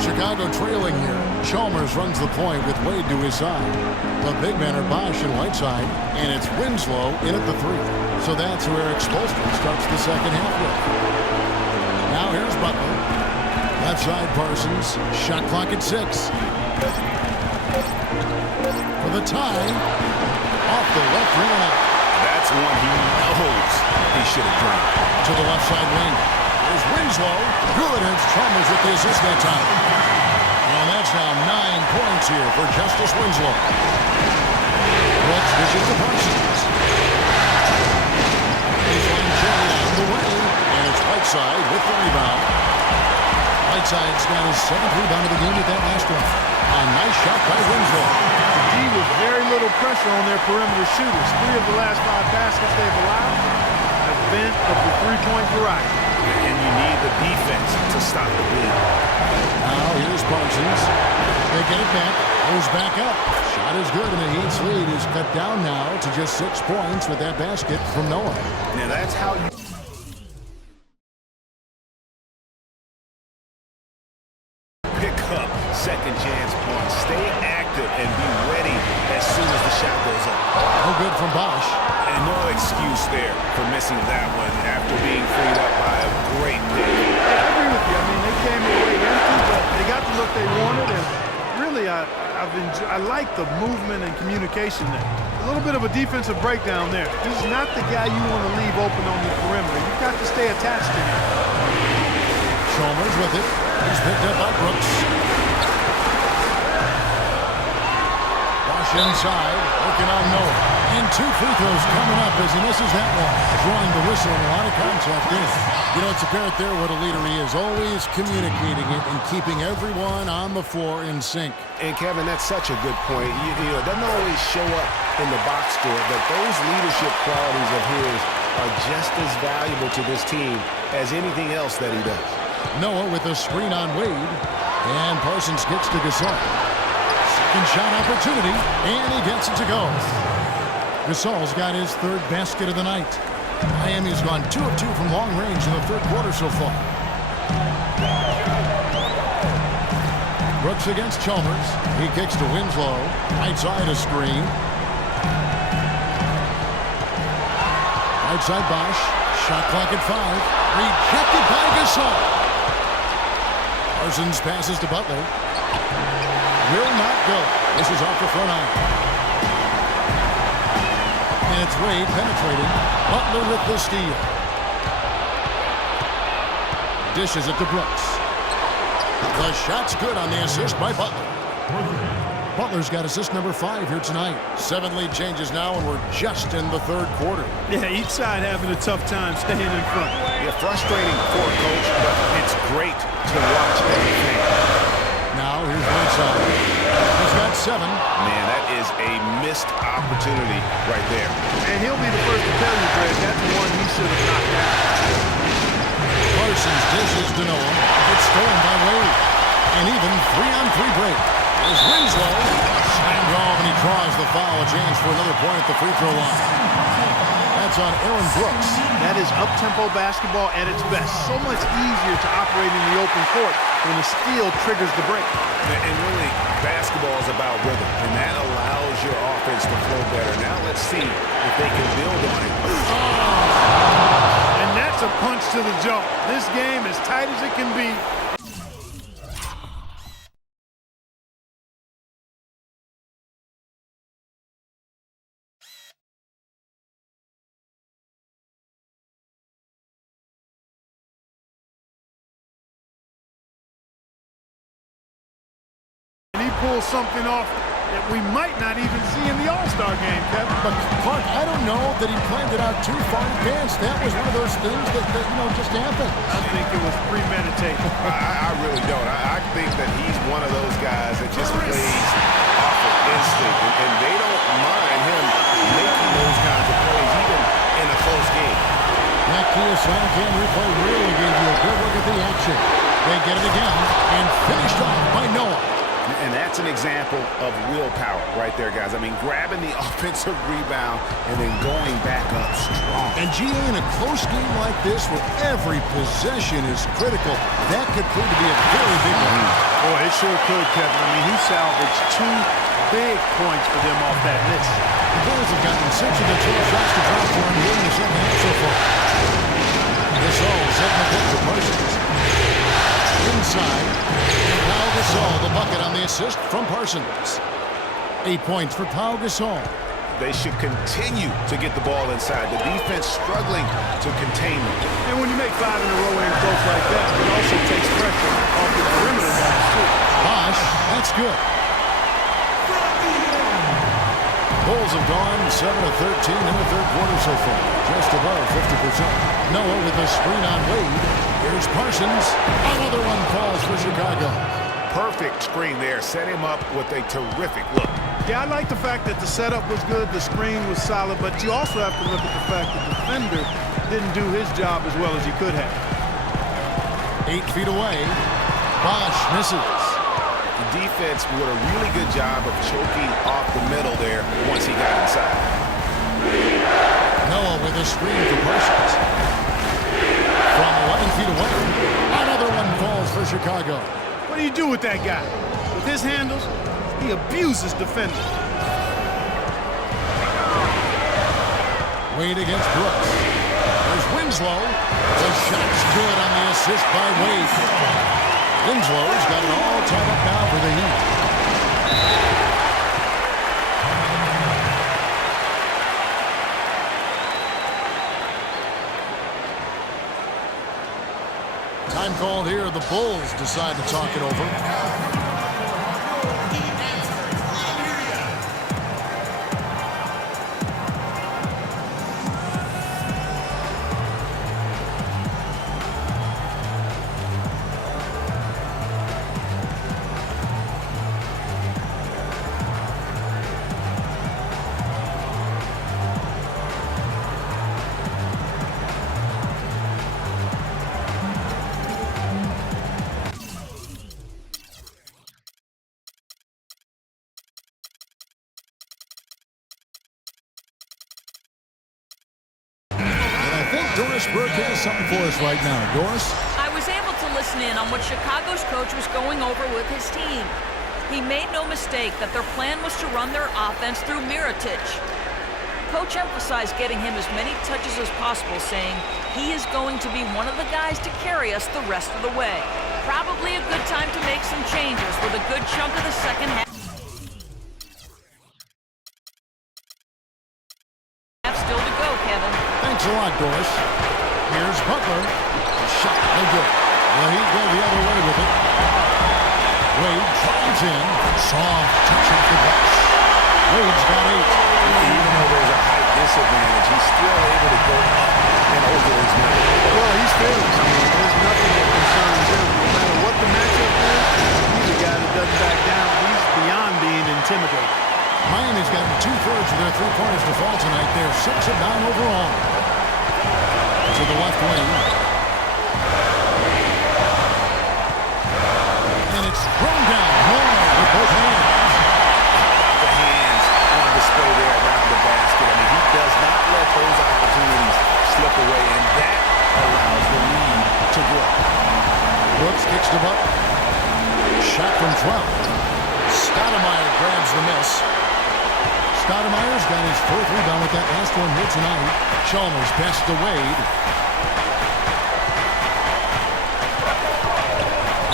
Chicago trailing here. Chalmers runs the point with Wade to his side. The big men are Bosch and Whiteside, and it's Winslow in at the 3. So that's who Eric Spoelstra starts the second half with. Now here's Butler. Left side Parsons. Shot clock at 6. For the tie. Off the left rim and out. That's one he knows he should have drained. To the left side wing. There's Winslow. Good, and it's Chalmers with the assist that time. And that's now 9 points here for Justice Winslow. Brooks dishes to Parsons. Baseline Jay on the way. And it's Whiteside with the rebound. Whiteside's got his 7th rebound of the game with that last one. A nice shot by Winslow. The D with very little pressure on their perimeter shooters. 3 of the last 5 baskets they've allowed have been of the three-point variety. And you need the defense to stop the bleed. Now here's Parsons. They get it back. Goes back up. Shot is good, and the Heat's lead is cut down now to just 6 points with that basket from Noah. Now that's how you pick up second chance points. Stay active and be ready as soon as the shot goes up. No good from Bosch. And no excuse there for missing that one after being freed up by a great pick. Yeah, I agree with you. I mean, they came away empty, but they got the look they wanted, and really, I like the movement and communication there. A little bit of a defensive breakdown there. This is not the guy you want to leave open on the perimeter. You've got to stay attached to him. Chalmers with it. He's picked up by Brooks. Bosch inside, working on Noah. And 2 free throws coming up as he misses that one. Drawing the whistle and a lot of contact in. You know, it's apparent there what a leader he is. Always communicating it and keeping everyone on the floor in sync. And Kevin, that's such a good point. You know, it doesn't always show up in the box score, but those leadership qualities of his are just as valuable to this team as anything else that he does. Noah with a screen on Wade. And Parsons gets to Gasol. Second shot opportunity, and he gets it to go. Gasol's got his 3rd basket of the night. Miami's gone 2 of 2 from long range in the 3rd quarter so far. Brooks against Chalmers. He kicks to Winslow. Right side a screen. Right side Bosch. Shot clock at 5. Rejected by Gasol. Parsons passes to Butler. Will not go. This is off the front iron. And it's Wade penetrating. Butler with the steal. Dishes it to Brooks. The shot's good on the assist by Butler. Butler's got assist number 5 here tonight. 7 lead changes now, and we're just in the 3rd quarter. Yeah, each side having a tough time staying in front. Yeah, frustrating for a coach, but it's great to watch as a fan. Now here's Whiteside. He's got 7. Man, that is a missed opportunity right there. And he'll be the first to tell you, Greg, that's the one he should have knocked out. Parsons dishes to Noah. It's stolen by Wade. And even 3-on-3 break. There's Winslow. Slammed off, and he draws the foul. A chance for another point at the free throw line. That's on Aaron Brooks. That is up-tempo basketball at its best. So much easier to operate in the open court when the steal triggers the break. And really, basketball is about rhythm, and that allows your offense to flow better. Now let's see if they can build on it. And that's a punch to the jaw. This game, as tight as it can be. Pull something off that we might not even see in the All-Star game, Kevin. But, Clark, I don't know that he planned it out too far in advance. That was one of those things that just happened. I think it was premeditated. I really don't. I think that he's one of those guys that just plays off of instinct, and they don't mind him making those kinds of plays, even in a close game. That Kia Cam replay really gave you a good look at the action. They get it again, and finished off by Noah. And that's an example of willpower right there, guys. I mean, grabbing the offensive rebound and then going back up strong. And GA, in a close game like this where every possession is critical, that could prove to be a very big one. Boy, it sure could, Kevin. I mean, he salvaged 2 big points for them off that miss. The Bulls have gotten 6 of the 12 shots to drop for him here in the second half so far. Gasol setting the pick for Parsons. Inside. Pau Gasol, the bucket on the assist from Parsons. 8 points for Pau Gasol. They should continue to get the ball inside. The defense struggling to contain them. And when you make 5 in a row and close like that, it also takes pressure off the perimeter guys, too. Bosh, that's good. Bulls have gone 7 of 13 in the third quarter so far. Just above 50%. Noah with a screen on Wade. Here's Parsons. Another one falls for Chicago. Perfect screen there. Set him up with a terrific look. Yeah, I like the fact that the setup was good, the screen was solid, but you also have to look at the fact that the defender didn't do his job as well as he could have. 8 feet away. Bosh misses. The defense did a really good job of choking off the middle there once he got inside. Noah with a screen for Parsons. From 11 feet away. Another one falls for Chicago. What do you do with that guy? With his handles, he abuses defenders. Wade against Brooks. There's Winslow. The shot's good on the assist by Wade. Winslow's got it all tied up now for the Heat. Time called here. The Bulls decide to talk it over. Doris Burke has something for us right now. Doris? I was able to listen in on what Chicago's coach was going over with his team. He made no mistake that their plan was to run their offense through Mirotic. Coach emphasized getting him as many touches as possible, saying he is going to be one of the guys to carry us the rest of the way. Probably a good time to make some changes with a good chunk of the second half still to go, Kevin. Thanks a lot, Doris. Here's Butler. The shot, no good. Well, he'd go the other way with it. Wade drives in. Soft touch off the glass. Wade's got 8. Even though there's a height disadvantage, he's still able to go up and over his man. Well, he's fearless. I mean, there's nothing that concerns him. No matter what the matchup is, he's a guy that doesn't back down. He's beyond being intimidated. Miami's gotten 2/3 of their three-pointers to fall tonight. They're 6 of 9 overall. To the left wing. And it's thrown down. Moore with both hands. The hands on display there around the basket. I mean, he does not let those opportunities slip away, and that allows the lead to grow. Brooks kicks the bucket. Shot from 12. Stoudemire grabs the miss. Stoudemire's got his 4th rebound with that last one here tonight. Chalmers pass to Wade.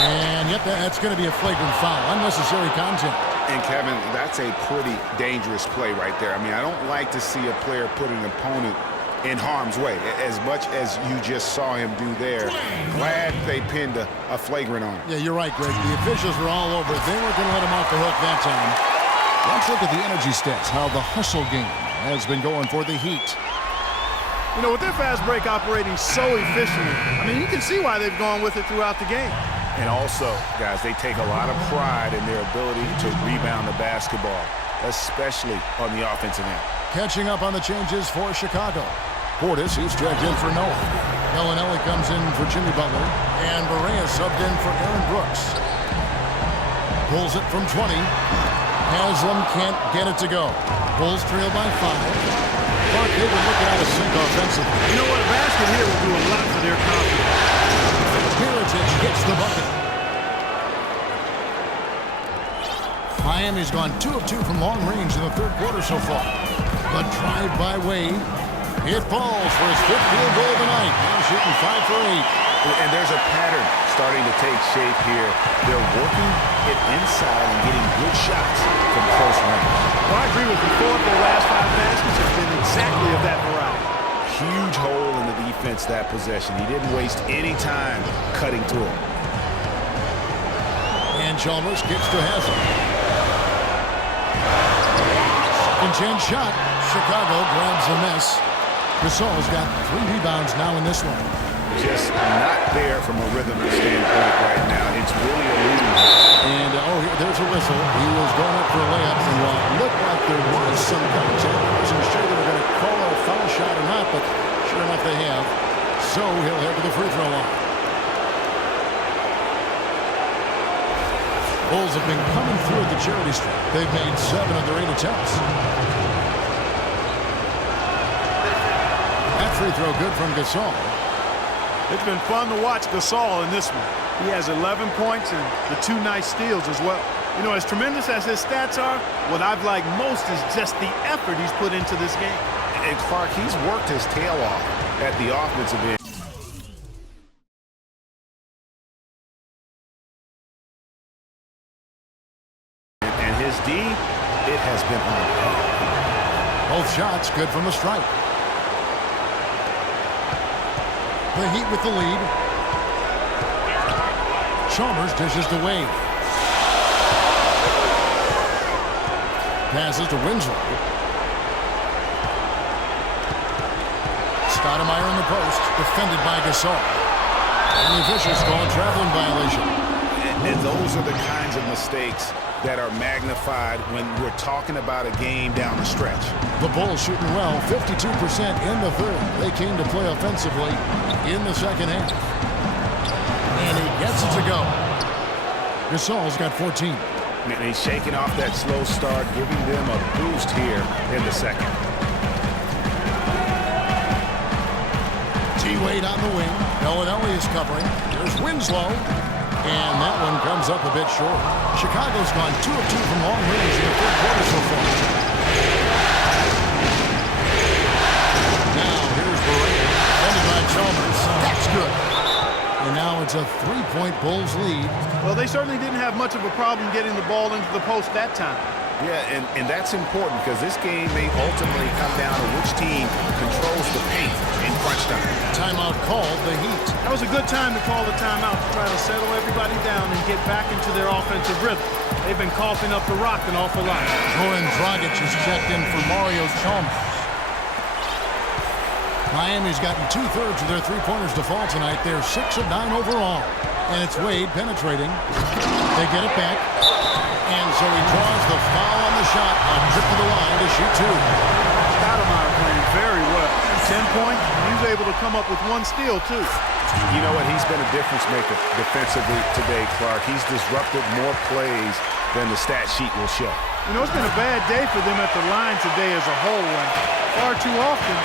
And yep, that's going to be a flagrant foul. Unnecessary contact. And Kevin, that's a pretty dangerous play right there. I mean, I don't like to see a player put an opponent in harm's way, as much as you just saw him do there. Glad they pinned a flagrant on him. Yeah, you're right, Greg. The officials were all over it. They weren't going to let him off the hook that time. Let's look at the energy stats, how the hustle game has been going for the Heat. You know, with their fast break operating so efficiently, I mean, you can see why they've gone with it throughout the game. And also, guys, they take a lot of pride in their ability to rebound the basketball, especially on the offensive end. Catching up on the changes for Chicago. Portis, he's checked in for Noah. Bellinelli comes in for Jimmy Butler. And Barea subbed in for Aaron Brooks. Pulls it from 20. Haslam can't get it to go. Bulls trail by 5. Clark, they were looking at a sink offensively. You know what? A basket here will do a lot for their confidence. Mirotic gets the bucket. Miami's gone 2 of 2 from long range in the third quarter so far. The drive by Wade. It falls for his 5th field goal of the night. Now shooting 5 for 8. And there's a pattern starting to take shape here. They're working it inside and getting good shots from close range. Well, I agree with you. 4 of their last 5 baskets have been exactly of that variety. Huge hole in the defense that possession. He didn't waste any time cutting through it. And Chalmers gets to Haslam. Second chance shot. Chicago grabs the miss. Gasol's got 3 rebounds now in this one. Just not there from a rhythm standpoint right now. It's really eluding him. And, there's a whistle. He was going up for a layup, and while it looked like there was some contact, I wasn't sure they were going to call a foul shot or not, but sure enough they have. So he'll head to the free throw line. Bulls have been coming through at the charity stripe. They've made 7 of their 8 attempts. That free throw good from Gasol. It's been fun to watch Gasol in this one. He has 11 points and the 2 nice steals as well. You know, as tremendous as his stats are, what I've liked most is just the effort he's put into this game. And Clark, he's worked his tail off at the offensive end. And his D, it has been on. Both shots good from the stripe. The Heat with the lead. Chalmers dishes to Wade. Passes to Winslow. Stoudemire in the post. Defended by Gasol. And the officials call a traveling violation. And those are the kinds of mistakes that are magnified when we're talking about a game down the stretch. The Bulls shooting well, 52% in the third. They came to play offensively in the second half. And he gets it to go. Gasol's got 14. And he's shaking off that slow start, giving them a boost here in the second. T-Wade on the wing. Bellinelli is covering. There's Winslow. And that one comes up a bit short. Chicago's gone 2 of 2 from long range in the third quarter so far. Now here's Berea, defended by Chalmers. That's good. And now it's a 3-point Bulls lead. Well, they certainly didn't have much of a problem getting the ball into the post that time. Yeah, and that's important because this game may ultimately come down to which team controls the paint in crunch time. Timeout called the Heat. That was a good time to call the timeout to try to settle everybody down and get back into their offensive rhythm. They've been coughing up the rock an awful lot. Goran Dragic is checked in for Mario Chalmers. Miami's gotten 2/3 of their three-pointers to fall tonight. They're 6 of 9 overall. And it's Wade penetrating. They get it back. And so he draws the foul on the shot. A trip to the line to shoot 2. Stoudemire playing very well. 10 points. He was able to come up with 1 steal, too. You know what? He's been a difference maker defensively today, Clark. He's disrupted more plays than the stat sheet will show. You know, it's been a bad day for them at the line today as a whole. And far too often,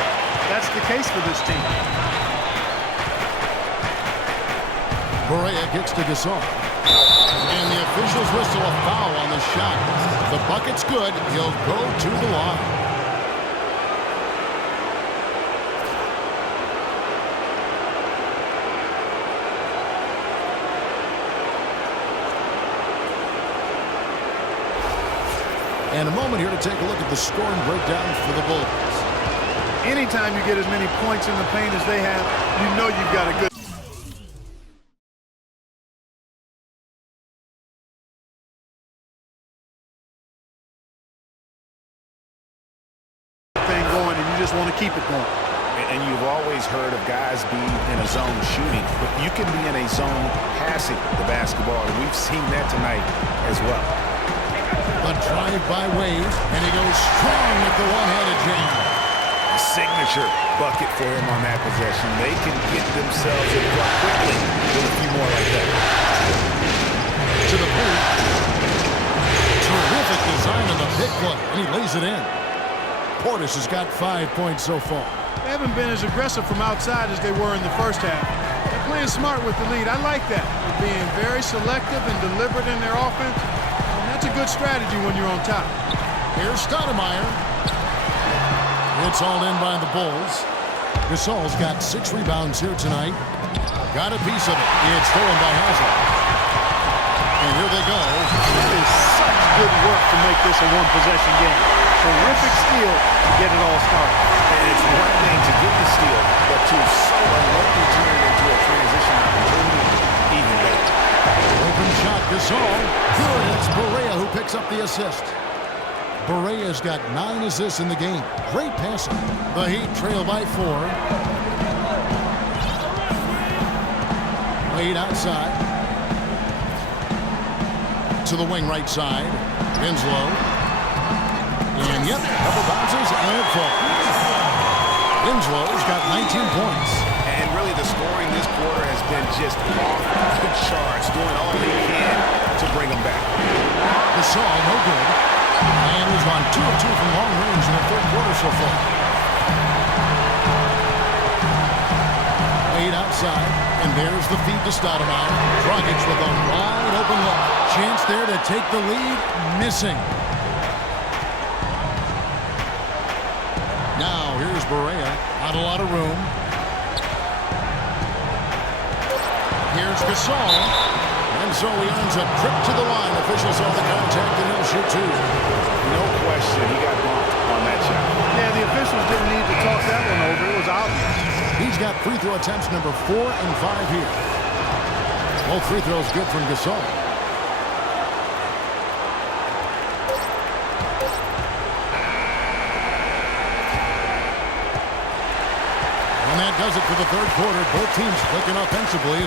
that's the case for this team. Berea gets to Gasol. And the officials whistle a foul on the shot. The bucket's good. He'll go to the line. And a moment here to take a look at the scoring breakdown for the Bulls. Anytime you get as many points in the paint as they have, you know you've got a good thing going, and you just want to keep it going. And you've always heard of guys being in a zone shooting, but you can be in a zone passing the basketball, and we've seen that tonight as well. A drive by Wade, and he goes strong with the one-handed jam. A signature bucket for him on that possession. They can get themselves in front quickly with a few more like that. To the paint. it in. Portis has got 5 points so far. They haven't been as aggressive from outside as they were in the first half. They're playing smart with the lead. I like that. They're being very selective and deliberate in their offense. And that's a good strategy when you're on top. Here's Stoudemire. It's all in by the Bulls. Gasol's got 6 rebounds here tonight. Got a piece of it. It's stolen by Hazard. And here they go. That is such good work to make this a one-possession game. Terrific steal to get it all started. And it's one thing to get the steal, but to so unlucky turn it into a transition opportunity, even better. Open shot, Gasol. Good. It's Barea who picks up the assist. Barea's got 9 assists in the game. Great passing. The Heat trail by 4. Wade outside. To the wing right side. Winslow. And yep, couple bounces and it falls. Winslow's got 19 points. And really the scoring this quarter has been just off the charts, doing all they can to bring them back. Gasol, no good. And he's gone 2 of 2 from long range in the third quarter so far. Wade outside, and there's the feed to Stoudemire. Dragic with a wide open look. Chance there to take the lead, missing. Now here's Barea, not a lot of room. Here's Gasol. And so he earns a trip to the line. Officials saw the contact and he'll shoot 2. No question, he got bumped on that shot. Yeah, the officials didn't need to talk that one over. It was obvious. He's got free throw attempts number 4 and 5 here. Both free throws good from Gasol. And that does it for the third quarter. Both teams clicking offensively.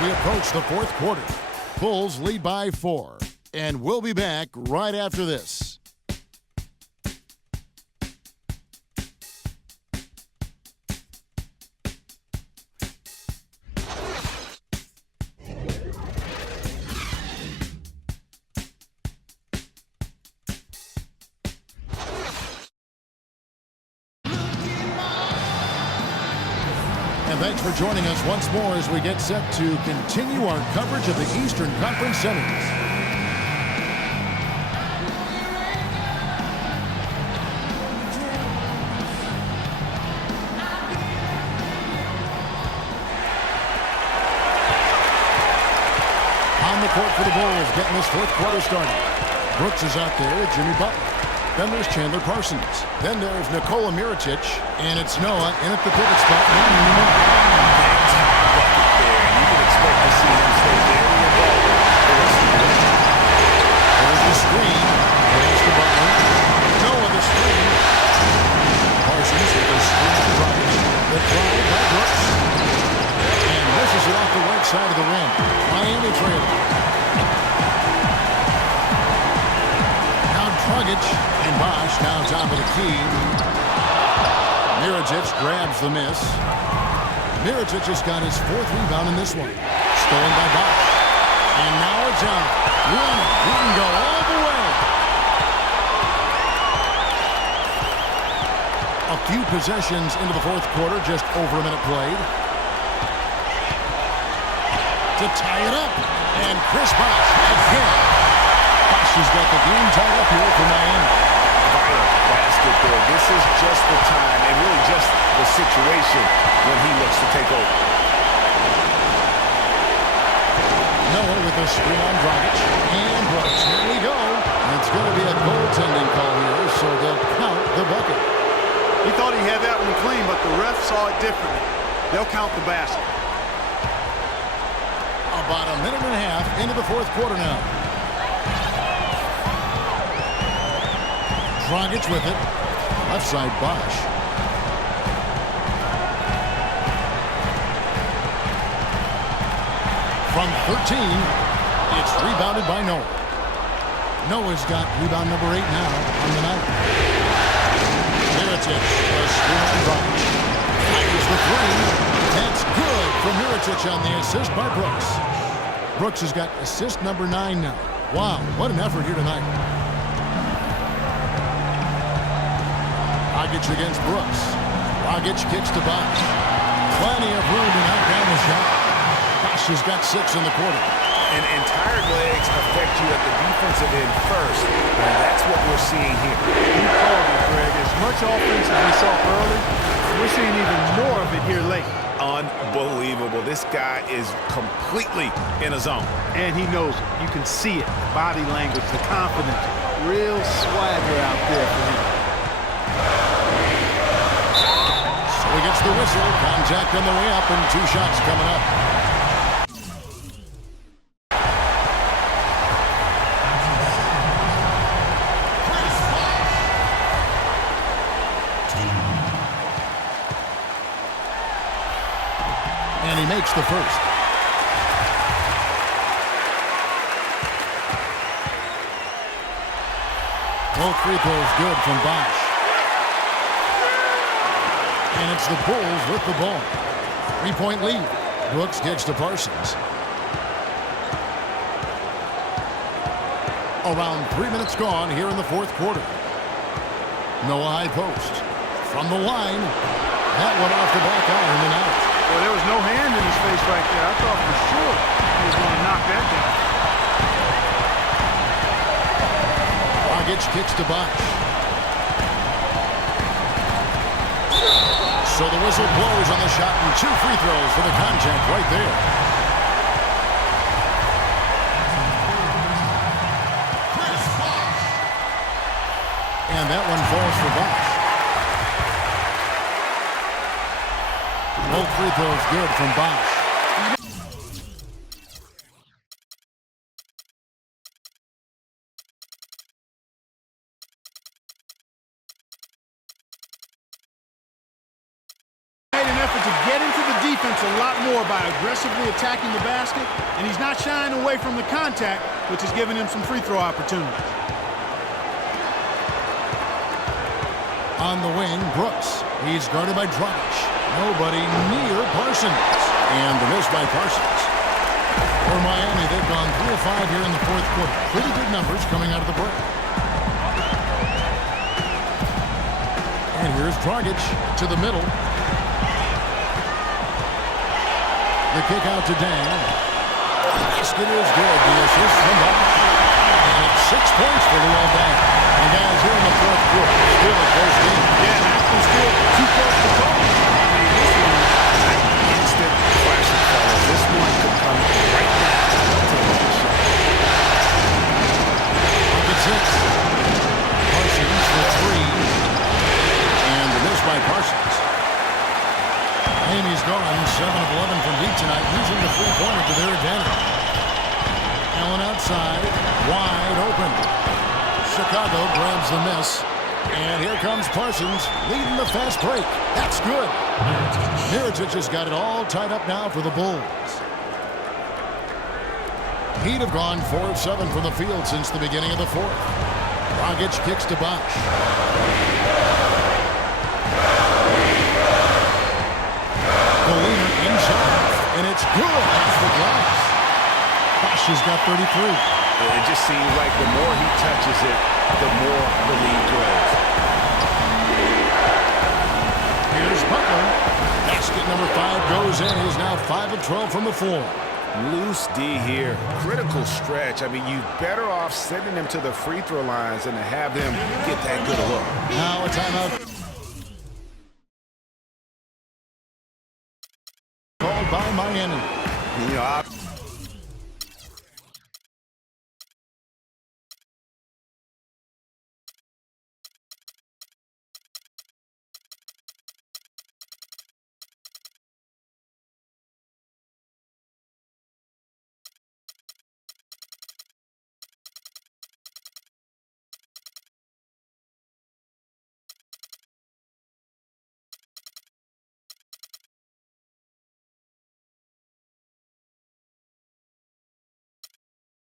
We approach the fourth quarter. Bulls lead by 4. And we'll be back right after this. And thanks for joining us once more as we get set to continue our coverage of the Eastern Conference Semis. On the court for the Bulls, getting this fourth quarter started. Brooks is out there with Jimmy Butler. Then there's Chandler Parsons. Then there's Nikola Mirotic. And it's Noah in at the pivot spot. Bucket there, and you can expect to see him stay very involved the rest of the way. There's the screen. There's the Butler. Noah the screen. Parsons with the screen to Dragic. The drive by Brooks. And misses it off the right side of the rim. Miami trailing. Dragic and Bosh down top of the key. Mirotic grabs the miss. Mirotic has got his 4th rebound in this one. Stolen by Bosh. And now it's on. Running. He can go all the way. A few possessions into the fourth quarter, just over a minute played. To tie it up. And Chris Bosh again. Bosh has got the game tied up here for Miami. Vital basket there. This is just the time and really just the situation when he looks to take over. Noah with a screen on Dragic. And Brooks. Here we go. It's going to be a goaltending call here, so they'll count the bucket. He thought he had that one clean, but the ref saw it differently. They'll count the basket. About a minute and a half into the fourth quarter now. Dragic with it. Left side, Bosh. From 13, it's rebounded by Noah. Noah's got rebound number 8 now on the night. Mirotic, the screen on Brooks. Fires the three. That's good from Mirotic on the assist by Brooks. Brooks has got assist number 9 now. Wow, what an effort here tonight. Dragic against Brooks. Dragic kicks to Bosh. Plenty of room to knock down the shot. Bosh has got 6 in the quarter. And tired legs affect you at the defensive end first, and that's what we're seeing here. You called it, Greg. As much offense as we saw early, we're seeing even more of it here late. Unbelievable. This guy is completely in a zone. And he knows it. You can see it. Body language, the confidence. Real swagger out there for him. So he gets the whistle. Contact on the way up and 2 shots coming up. And he makes the first. Both free throws good from Bosh. And it's the Bulls with the ball. 3-point lead. Brooks kicks to Parsons. Around 3 minutes gone here in the 4th quarter. Noah high post. From the line. That one off the back iron and out. Well, there was no hand in his face right there. I thought for sure he was going to knock that down. Dragic kicks to Bosh. So the whistle blows on the shot and 2 free throws for the contact right there. And that one falls for Bosh. Both free throws good from Bosh. Made an effort to get into the defense a lot more by aggressively attacking the basket, and he's not shying away from the contact, which is giving him some free throw opportunities. On the wing, Brooks. He's guarded by Dragic. Nobody near Parsons. And the miss by Parsons. For Miami, they've gone 3 of 5 here in the 4th quarter. Pretty good numbers coming out of the break. And here's Dragic to the middle. The kick out to Dan. Basket is good. The assist from Bosh. And it's 6 points for Luol Deng. And guys, here in the 4th quarter, still a close game. Yeah, that one's still too close to call. I mean, this one is Instant classic, fellas. This one could come right now to the shot. Up at 6. Parsons for 3. And the miss by Parsons. Miami's gone 7 of 11 from deep tonight, using the three-pointer to their advantage. Allen outside, wide open. Chicago grabs the miss. And here comes Parsons, leading the fast break. That's good. Mirotic has got it all tied up now for the Bulls. He'd have gone 4 of 7 from the field since the beginning of the 4th. Dragic kicks to Bosh. The leader inside, and it's good off the glass. Bosh has got 33. It just seems like the more he touches it, the more the lead grows. Here's Butler. Basket number 5 goes in. He's now 5 of 12 from the floor. Loose D here. Critical stretch. I mean, you better off sending him to the free throw lines than to have him get that good a look. Now a timeout. Called by Miami. You know,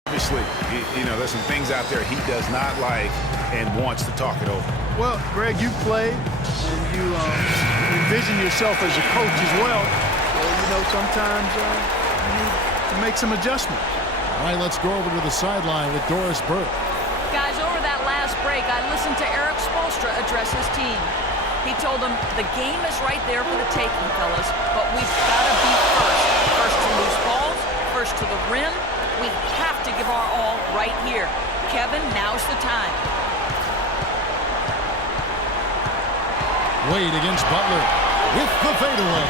obviously, You know, there's some things out there he does not like and wants to talk it over. Well, Greg, you played and you envision yourself as a coach as well. So, you know, sometimes you need to make some adjustments. All right, let's go over to the sideline with Doris Burke. Guys, over that last break, I listened to Eric Spoelstra address his team. He told them the game is right there for the taking, fellas, but we've got to be first. First to lose balls, first to the rim. We have to give our all right here. Kevin, now's the time. Wade against Butler with the fadeaway.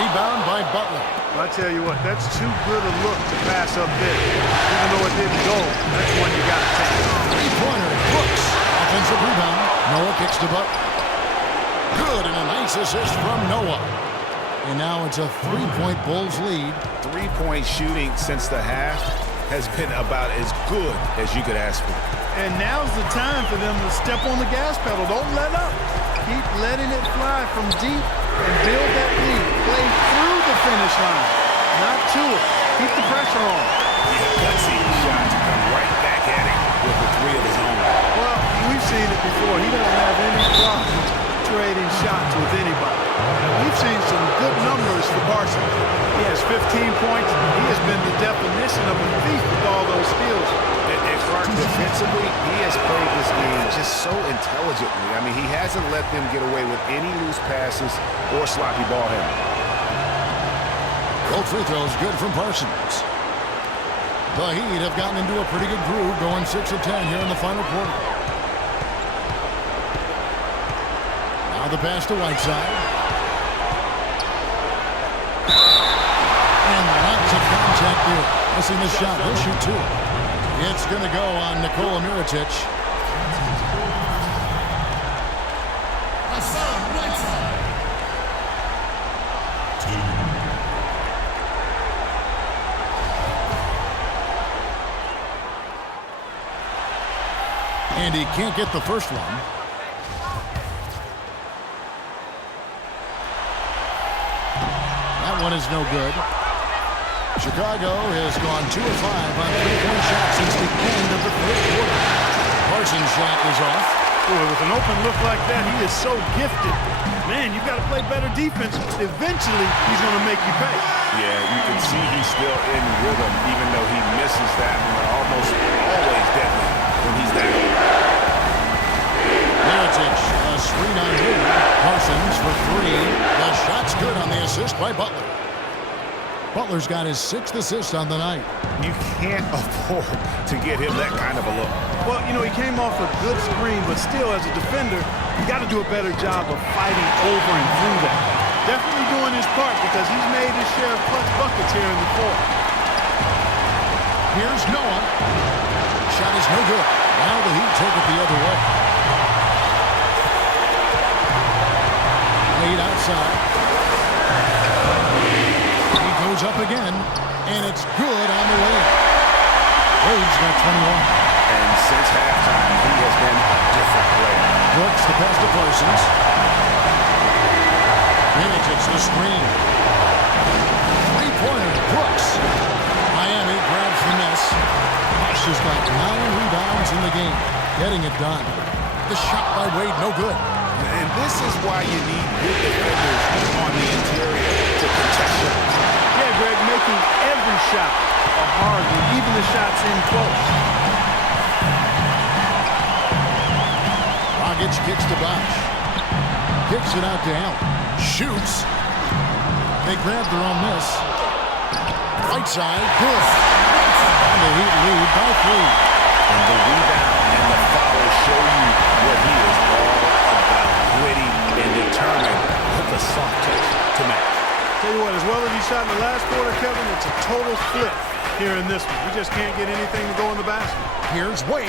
Rebound by Butler. Well, I tell you what, that's too good a look to pass up there. Even though it didn't go, that's one you got to take. Three-pointer, Brooks. Offensive rebound. Noah kicks to Butler. Good, and a nice assist from Noah. And now it's a three-point Bulls lead. Three-point shooting since the half has been about as good as you could ask for. And now's the time for them to step on the gas pedal. Don't let up. Keep letting it fly from deep and build that lead. Play through the finish line, not to it. Keep the pressure on. Gutsy shot to come right back at him with the three of his own. Well, we've seen it before. He doesn't have any problem trading shots with anybody. We've seen some good numbers for Parsons. He has 15 points. He has been the definition of a thief with all those skills. And Clark, defensively, he has played this game just so intelligently. I mean, he hasn't let them get away with any loose passes or sloppy ball handling. Both free throws good from Parsons. The Heat have gotten into a pretty good groove, going 6 of 10 here in the final quarter. Now the pass to Whiteside. And lots of contact there. Missing the shot. He'll shoot two. It's going to go on Nikola Mirotic. Hassan Whiteside. And he can't get the first one. That one is no good. Chicago has gone 2 of 5 on three-point shots since the end of the third quarter. Parsons' shot is off. Boy, with an open look like that, he is so gifted. Man, you've got to play better defense. Eventually, he's going to make you pay. Yeah, you can see he's still in rhythm, even though he misses that one. Almost always deadly when he's down. Mirotic, a screen on Wood. Parsons for three. The shot's good on the assist by Butler. Butler's got his 6th assist on the night. You can't afford to get him that kind of a look. Well, you know, he came off a good screen, but still, as a defender, you got to do a better job of fighting over and through that. Definitely doing his part because he's made his share of clutch buckets here in the fourth. Here's Noah. Shot is no good. Now the Heat take it the other way. Wade outside. He goes up again, and it's good on the way. Wade's got 21. And since halftime, he has been a different player. Brooks, the pass to Parsons. Mirotic, the screen. Three-pointer, Brooks. Miami grabs the miss. Bosch has got 9 rebounds in the game, getting it done. The shot by Wade, no good. And this is why you need good defenders on the interior to protect you. Yeah, Greg, making every shot a hard one, even the shots in close. Rogic kicks to Bosch. Kicks it out to Allen. Shoots. They grab their own miss. Right side, good. And the Heat lead by 3. And the rebound and the foul show you what he is all about. Gritty and determined with a soft touch to match. Tell you what, as well as he shot in the last quarter, Kevin, it's a total flip here in this one. We just can't get anything to go in the basket. Here's Wade.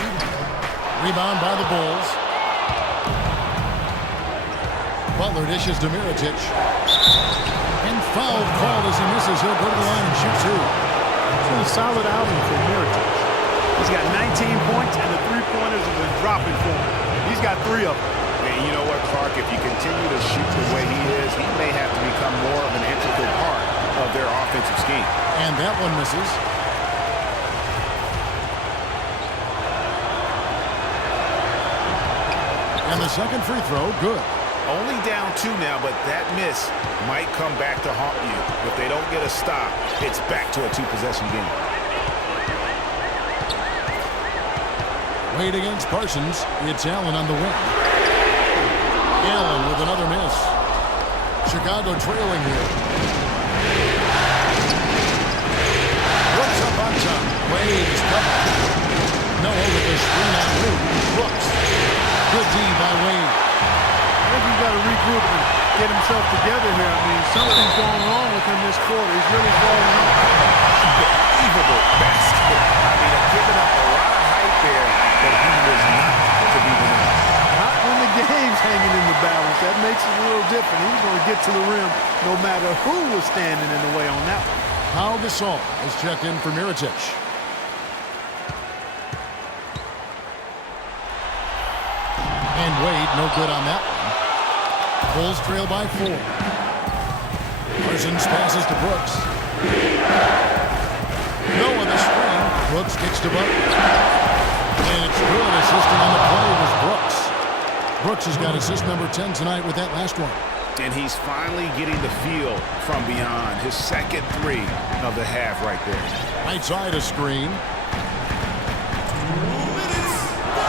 Rebound by the Bulls. Butler dishes to Mirotic. And foul called as he misses. He'll go to the line and shoot two. It's been a solid outing for Mirotic. He's got 19 points, and the three-pointers have been dropping for him. He's got 3 of them. And you know what, Clark? If you continue to shoot the way he is, he may have to become more of an integral part of their offensive scheme. And that one misses. And the second free throw, good. Only down 2 now, but that miss might come back to haunt you. If they don't get a stop, it's back to a 2-possession game. Wade against Parsons. It's Allen on the wing. Allen with another miss. Chicago trailing here. Brooks up on top. Wade is covered. No over the screen on Luke. Brooks. Good D by Wade. I think he's got to regroup and get himself together here. I mean, something's going wrong with him this quarter. He's really falling off. Unbelievable basket. I mean, they're giving up a lot of height there, but he was not to be denied. Not when the game's hanging in the balance. That makes it a little different. He was going to get to the rim no matter who was standing in the way on that one. Pau Gasol is checked in for Mirotic. And Wade, no good on that one. Bulls trail by 4. Parsons passes to Brooks. No on the screen. Brooks kicks to Butler. And it's good. Assisting on the play was Brooks. Brooks has got assist number 10 tonight with that last one. And he's finally getting the feel from beyond. His second 3 of the half right there. Right side a screen.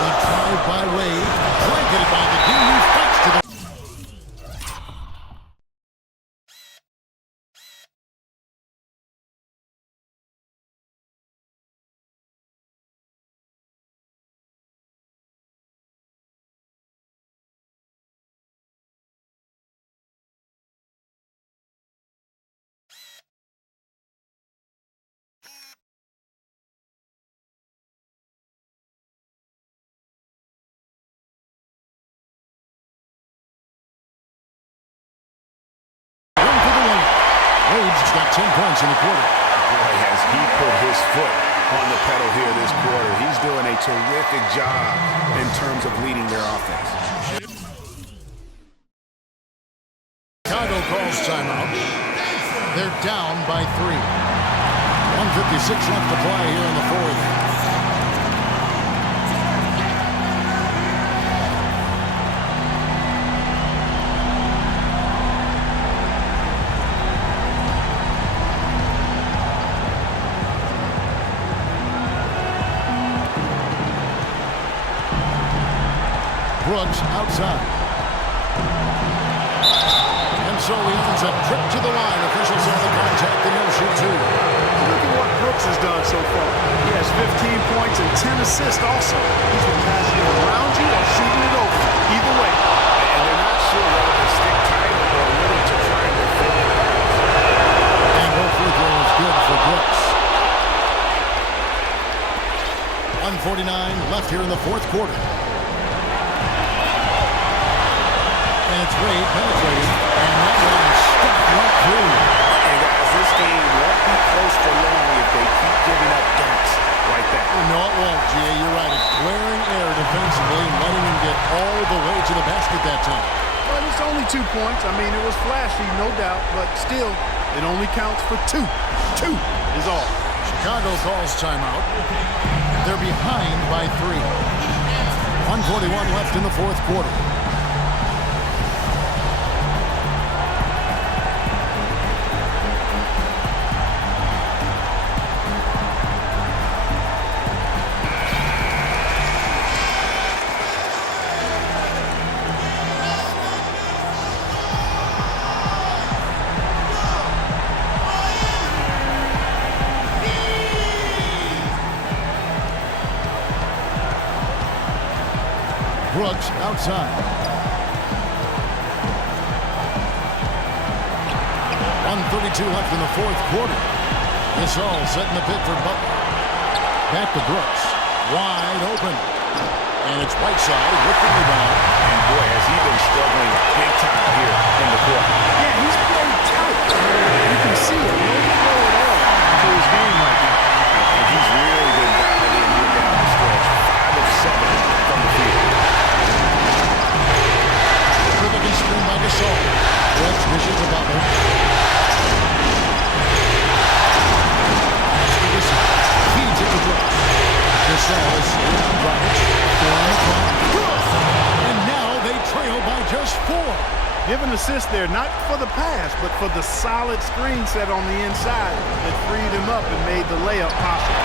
The drive by Wade. Blanketed by the D. He fights to the... Wade's got 10 points in the quarter. Boy, has he put his foot on the pedal here this quarter. He's doing a terrific job in terms of leading their offense. Chicago calls timeout. They're down by 3. 1:56 left to play here in the fourth. Brooks outside. And so he ends a trip to the line. Officials saw the contact and he'll shoot 2. Look at what Brooks has done so far. He has 15 points and 10 assists also. He's been passing it around you or shooting it over. Either way. And they're not sure whether to stick tight or willing to try and defend it. And both free throws good for Brooks. 1:49 left here in the fourth quarter. And it's Wade penetrating, and that one is stuck right through. And guys, this game won't be close for long if they keep giving up dunks like that. No, it won't, Jay. You're right. It's glaring error defensively and letting him get all the way to the basket that time. Well, it's only 2 points. I mean, it was flashy, no doubt, but still, it only counts for 2. 2 is all. Chicago calls timeout. They're behind by 3. 1:41 left in the fourth quarter. Brooks outside. 1:32 left in the fourth quarter. Gasol setting the pick for Butler. Back to Brooks. Wide open. And it's Whiteside with the rebound. And boy, has he been struggling big time here in the quarter. Yeah, he's playing tight. You can see it. No flow at all to his game right now. And he's really been dialed in here down the stretch. 5 of 7 from the field. Terrific screen by Gasol. Brooks dishes to Butler. Feeds it to Brooks. Gasol is on Dragic. And now just 4. Give an assist there, not for the pass, but for the solid screen set on the inside that freed him up and made the layup possible.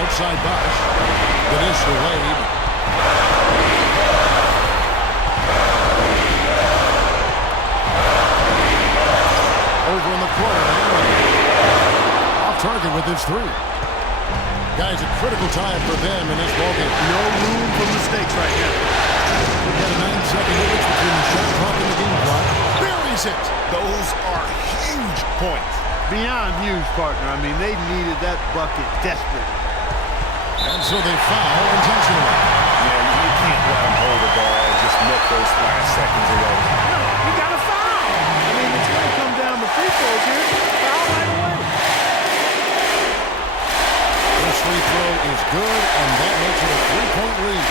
Outside Bosch. The dish to Wade. Over in the corner. Off target with his 3. Guys, a critical time for them in this ballgame. No room for mistakes right now. We've got a 9-second difference between the shot clock and the game clock. Buries it. Those are huge points. Beyond huge, partner. I mean, they needed that bucket desperately. And so they foul intentionally. Yeah, you can't let them hold the ball and just milk those last seconds away. No, you got to foul. I mean, it's going to come down to free throws here. Foul right away. First free throw is good, and that makes it a 3-point lead.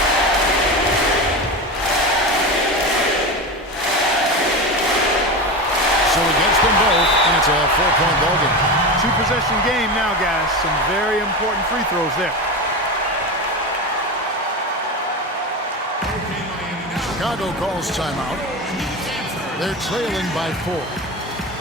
So he gets them both, and it's a 4-point ballgame. 2-possession game now, guys. Some very important free throws there. Chicago calls timeout. They're trailing by 4.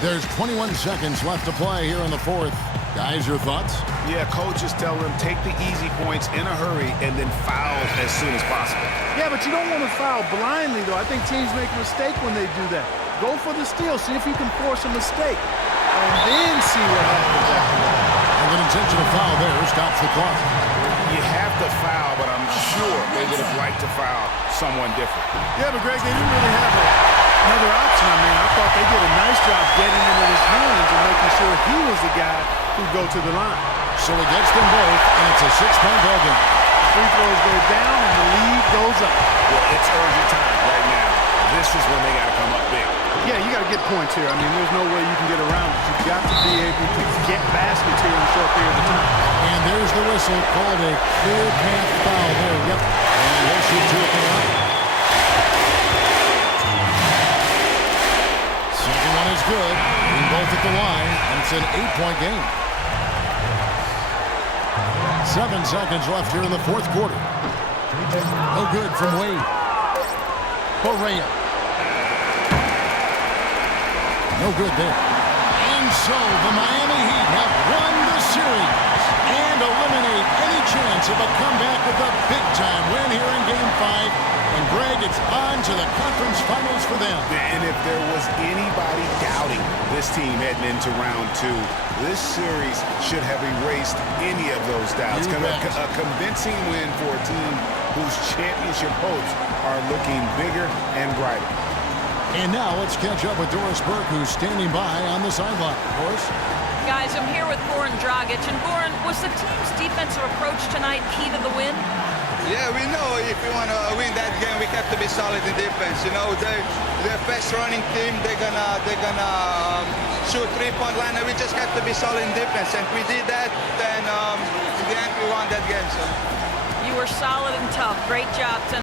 There's 21 seconds left to play here in the 4th. Guys, your thoughts? Yeah, coaches tell them take the easy points in a hurry and then foul as soon as possible. Yeah, but you don't want to foul blindly, though. I think teams make a mistake when they do that. Go for the steal. See if you can force a mistake. And then see what happens after that. And an intentional foul there stops the clock. You have to foul, but I'm sure they would have liked to foul someone different. Yeah, but Greg, they didn't really have another option. I mean, I thought they did a nice job getting into his hands and making sure he was the guy who'd go to the line. So he gets them both, and it's a 6-point ballgame. Free throws go down, and the lead goes up. Well, it's urgent time right now. This is when they got to come up big. Yeah, you got to get points here. I mean, there's no way you can get around it. You've got to be able to get baskets here in a short period of time. And there's the whistle, called a clear path foul there. Yep. And he'll shoot 2 at the line. Second one is good. Being both at the line, and it's an 8-point game. 7 seconds left here in the 4th quarter. No good from Wade. Correa. No good there. And so the Miami Heat have won the series and eliminate any chance of a comeback with a big-time win here in Game 5. And Greg, it's on to the conference finals for them. And if there was anybody doubting this team heading into round 2, this series should have erased any of those doubts. A convincing win for a team whose championship hopes are looking bigger and brighter. And now let's catch up with Doris Burke, who's standing by on the sideline. Doris? Guys, I'm here with Goran Dragic. And Goran, was the team's defensive approach tonight key to the win? Yeah, we know if we want to win that game, we have to be solid in defense. You know, they're a fast running team. They're gonna shoot 3-point line, and we just have to be solid in defense. And we did that, and in the end, we won that game. So You were solid and tough. Great job tonight.